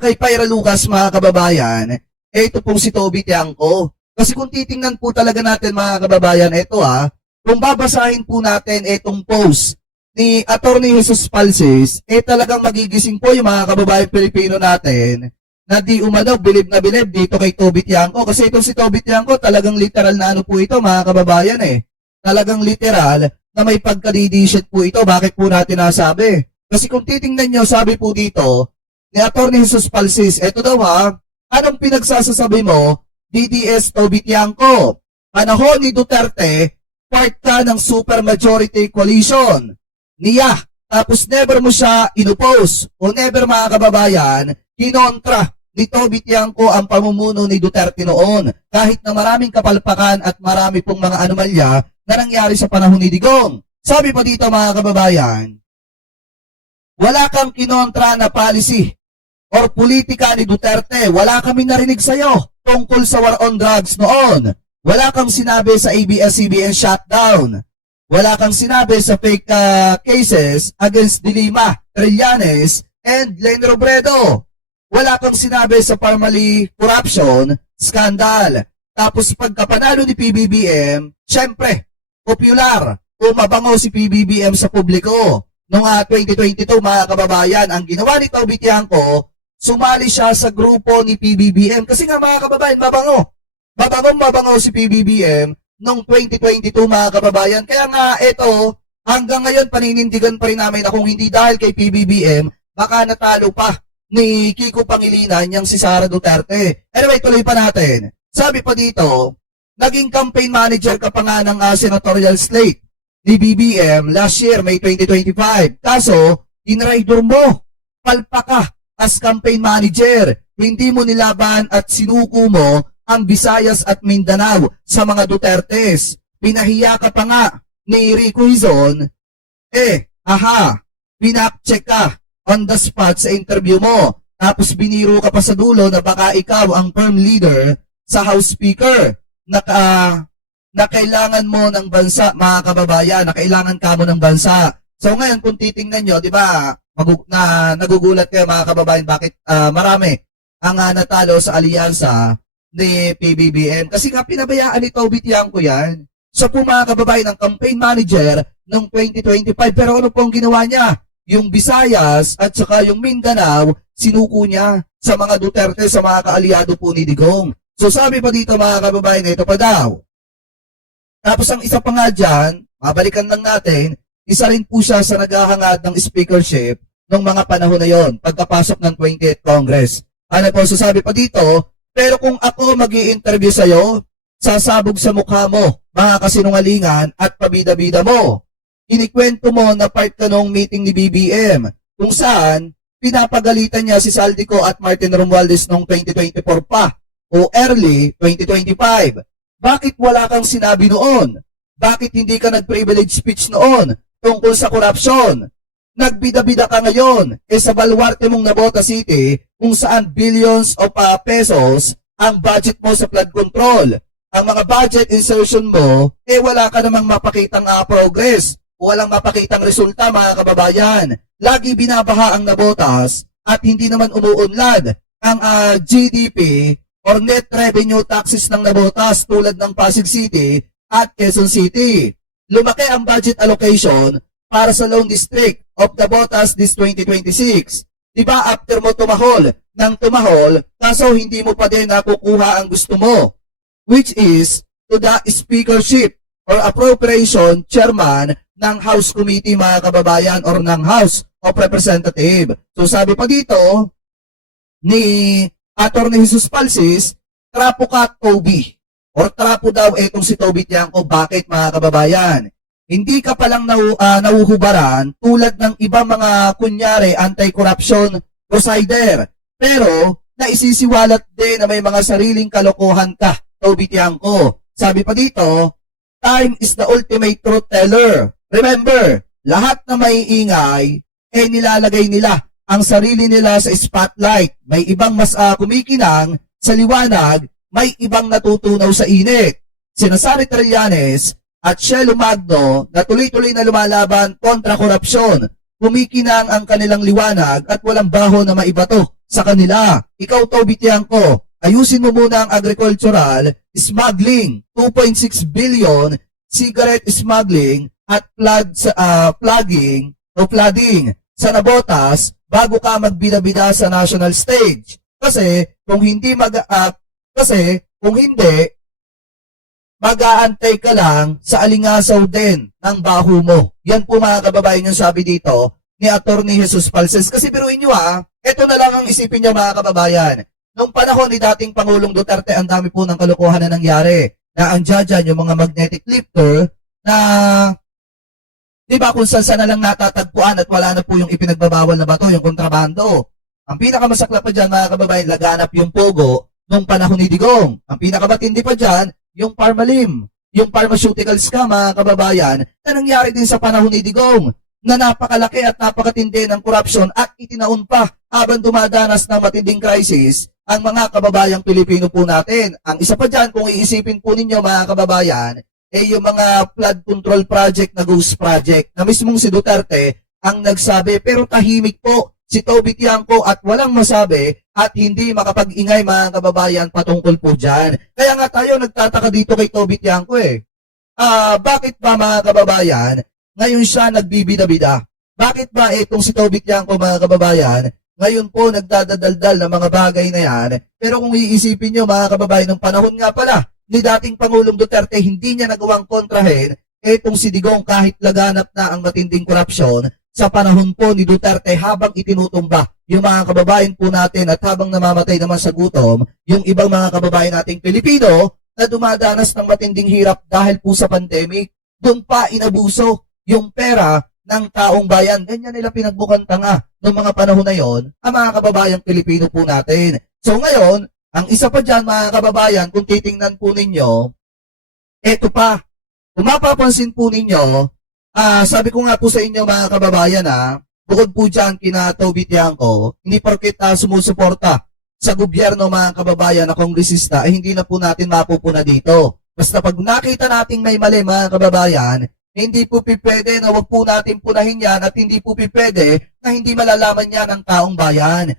kay Pyra Lucas mga kababayan, ito pong si Toby Tiangco. Kasi kung titingnan po talaga natin mga kababayan, ito kung babasahin po natin itong post ni Atty. Jesus Palsis, talagang magigising po yung mga kababayan Pilipino natin na di umano, bilib na bilib dito kay Toby Tiangco. Kasi itong si Toby Tiangco, talagang literal na ano po ito mga kababayan Talagang literal na may pagka-DD po ito. Bakit po natin nasabi? Kasi kung titingnan nyo, sabi po dito, ni Atty. Jesus Palsis, eto daw anong pinagsasasabi mo, DDS Toby Tiangco? Panahon ni Duterte, part ka ng supermajority coalition. Niya, tapos never mo siya inupose o never mga kababayan, kinontra ni Toby Tiangco ang pamumuno ni Duterte noon. Kahit na maraming kapalpakan at marami pong mga anomalya na nangyari sa panahon ni Digong. Sabi pa dito mga kababayan, wala kang kinontra na policy or politika ni Duterte. Wala kami narinig sa'yo tungkol sa war on drugs noon. Wala kang sinabi sa ABS-CBN shutdown. Wala kang sinabi sa fake cases against Dilima, Trillanes, and Len Robredo. Wala kang sinabi sa Parmali corruption scandal. Tapos pagkapanalo ni PBBM, syempre, popular, umabango si PBBM sa publiko. Noong 2022 mga kababayan, ang ginawa ni Toby Tiangco, sumali siya sa grupo ni PBBM. Kasi nga mga kababayan, mabango. Mabango si PBBM noong 2022 mga kababayan. Kaya nga ito, hanggang ngayon paninindigan pa rin namin na kung hindi dahil kay PBBM, baka natalo pa ni Kiko Pangilinan yang si Sara Duterte. Anyway, tuloy pa natin. Sabi pa dito, naging campaign manager ka pa nga ng senatorial slate ni BBM last year, May 2025. Kaso, inraidor mo, palpa ka as campaign manager. Hindi mo nilaban at sinuko mo ang Visayas at Mindanao sa mga Dutertes. Pinahiya ka pa nga ni Rico Hizon. Pinakcheck ka on the spot sa interview mo. Tapos biniro ka pa sa dulo na baka ikaw ang firm leader sa House Speaker na kailangan mo ng bansa, mga kababayan, na kailangan ka mo ng bansa. So ngayon, kung titingnan nyo, di ba, nagugulat kayo mga kababayan, bakit marami ang natalo sa alyansa ni PBBM. Kasi nga pinabayaan ni Toby Tiangco yan. So po mga kababayan, ang campaign manager ng 2025, pero ano pong ginawa niya? Yung Visayas at saka yung Mindanao, sinuko niya sa mga Duterte, sa mga kaalyado po ni Digong. So sabi pa dito mga kababayan, ito pa daw. Tapos ang isa pa nga dyan, mabalikan lang natin, isa rin po siya sa naghahangad ng speakership nung mga panahon na yon, pagkapasok ng 20th Congress. Ano po, so sabi pa dito, pero kung ako mag-i-interview sa'yo, sasabog sa mukha mo, mga kasinungalingan at pabida-bida mo. Inikwento mo na part ka nung meeting ni BBM, kung saan pinapagalitan niya si Saldico at Martin Romualdez noong 2024 pa, o early 2025. Bakit wala kang sinabi noon? Bakit hindi ka nag-privilege speech noon tungkol sa korupsyon? Nagbida-bida ka ngayon sa baluarte mong Nabota City kung saan billions of pesos ang budget mo sa flood control. Ang mga budget insertion mo, wala ka namang mapakitang progress. Walang mapakitang resulta mga kababayan. Lagi binabaha ang Nabotas at hindi naman umuunlad ang GDP or net revenue taxes ng Nabotas tulad ng Pasig City at Quezon City. Lumaki ang budget allocation para sa Lone District of Nabotas this 2026. Diba after mo tumahol kaso hindi mo pa din nakukuha ang gusto mo, which is to the speakership or appropriation chairman ng House Committee mga kababayan or ng House of Representative. So sabi pa dito ni Atty. Jesus Palsis, trapo ka Toby. Or trapo daw itong si Toby Tiangco. Bakit mga kababayan? Hindi ka palang nauhubaran tulad ng ibang mga kunyari anti-corruption crusader. Pero naisisiwalat din na may mga sariling kalokohan ka, Toby Tiangco. Sabi pa dito, time is the ultimate truth teller. Remember, lahat na may ingay, nilalagay nila ang sarili nila sa spotlight. May ibang mas kumikinang sa liwanag, may ibang natutunaw sa init. Sina Sara Trillanes at Shelo Magno na tuloy-tuloy na lumalaban kontra korupsyon. Kumikinang ang kanilang liwanag at walang baho na maibato sa kanila. Ikaw, Toby Tiangco, ayusin mo muna ang agricultural smuggling, 2.6 billion, cigarette smuggling at flooding sa Nabotas bago ka magbida-bida sa national stage. Kasi kung hindi mag-aantay ka lang sa alingasaw din ng baho mo. Yan po mga kababayan yung sabi dito ni Attorney Jesus Palces. Kasi biruin nyo ito na lang ang isipin nyo mga kababayan. Nung panahon ni dating Pangulong Duterte, ang dami po ng kalokohan na nangyari. Na ang dyan yung mga magnetic lifter na, di ba kung saan na lang natatagpuan at wala na po yung ipinagbabawal na bato, yung kontrabando. Ang pinakamasaklap pa dyan mga kababayan, laganap yung pogo nung panahon ni Digong. Ang pinakamatindi pa dyan, yung Parmalim, yung pharmaceuticals ka mga kababayan, na nangyari din sa panahon ni Digong, na napakalaki at napakatindi ng korupsyon at itinaon pa habang dumadanas ng matinding crisis ang mga kababayang Pilipino po natin. Ang isa pa dyan, kung iisipin po ninyo mga kababayan, yung mga flood control project na Ghost Project, na mismong si Duterte ang nagsabi, pero tahimik po si Toby Tiangco at walang masabi at hindi makapag-ingay mga kababayan patungkol po dyan. Kaya nga tayo nagtataka dito kay Toby Tiangco bakit ba mga kababayan, ngayon siya nagbibida-bida? Bakit ba itong si Toby Tiangco mga kababayan, ngayon po nagdadaldal ng mga bagay na yan? Pero kung iisipin nyo mga kababayan, ng panahon nga pala ni dating Pangulong Duterte, hindi niya nagawang kontrahin itong si Digong kahit laganap na ang matinding korupsyon sa panahon po ni Duterte habang itinutumba yung mga kababayan po natin at habang namamatay naman sa gutom yung ibang mga kababayan nating Pilipino na dumadanas ng matinding hirap dahil po sa pandemic. Doon pa inabuso yung pera ng taong bayan. Ganyan nila pinagbukang tanga noong mga panahon na yon ang mga kababayang Pilipino po natin. So ngayon, ang isa pa dyan mga kababayan, kung titingnan po ninyo, eto pa, kung mapapansin po ninyo, sabi ko nga po sa inyo mga kababayan bukod po dyan kina Toby Tiangco, hindi porket sumusuporta sa gobyerno mga kababayan na kongresista, hindi na po natin mapupuna dito. Basta pag nakita nating may mali mga kababayan, hindi po pipwede na wag po natin punahin yan at hindi po pipwede na hindi malalaman yan ng taong bayan.